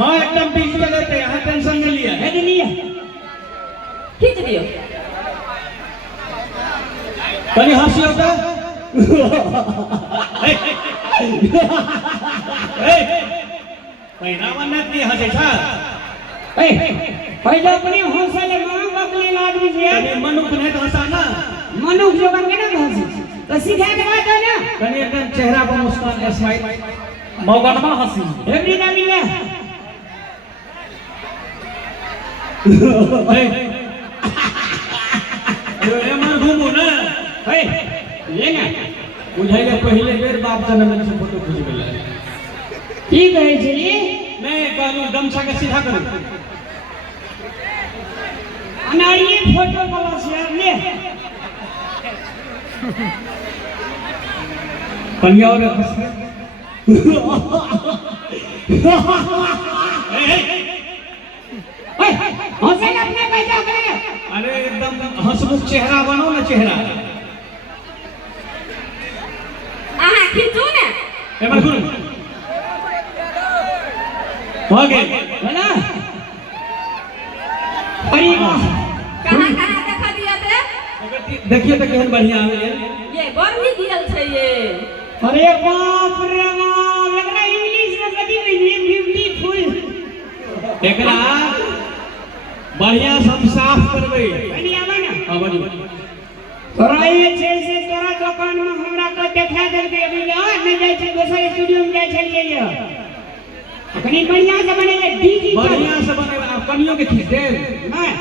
हाँ एकदम डिजिटल है, यहाँ टेंशन नहीं लिया है कि नहीं है? खींच दियो। कहीं हंसी होता पहनावा नहीं हंसे छा पहले अपने हंसले मनुख बकले आदमी से मनुख नहीं तो हंसा ना, मनुख जो बन के ना हंसी तो सीधा के बात है ना। कहीं एकदम चेहरा पर मुस्कान स्माइल मौगनमा हंसी एवरी ना मिले अरे मर घूमो ना है लेना बुझाइले पहले बेर बाप जन्म से फोटो खींच गेल की कहे छी मैं कहलू गमछा के सीधा करू अनाड़िए फोटो वाला से ले कन्या और हंस हंसे अपने पैसा करे। अरे एकदम हंसमुख चेहरा बनो ना चेहरा आहा खींचू ने एमर गुरु हो गए है ना। अरे वाह कहां देखा दिया थे देखिए तो केहन बढ़िया है ये बरनी गिरल छै ये। अरे बाप रे बाप लग रहा इंग्लिश में कभी भी ब्यूटीफुल एकरा बढ़िया सब साफ करबे बढ़िया बना। हां बड़ी तोरा ये छे से तोरा दुकान में हमरा को देखा दे के अभी नहीं जाय छै दोसर स्टूडियो में जाय छलिए ये अखनी बढ़िया से बनेले डिजिटल बढ़िया से बनेबे आप कनियो के खींच दे नहीं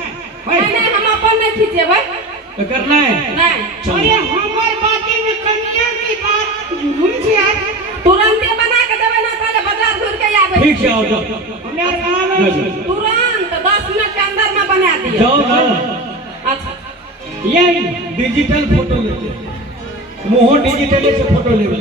हम अपन नहीं खींचेबै तो करना है नहीं। अरे हमर बातें में कन्या की बात झूम छी आज तुरंत बना के देबै ना पहले बाजार घूर के आबै। ठीक है आओ जाओ हमरा काम है तुरंत 10 मिनट के अंदर में बना दियो। जाओ ना अच्छा ये डिजिटल फोटो लेते मुंह डिजिटल से फोटो लेवे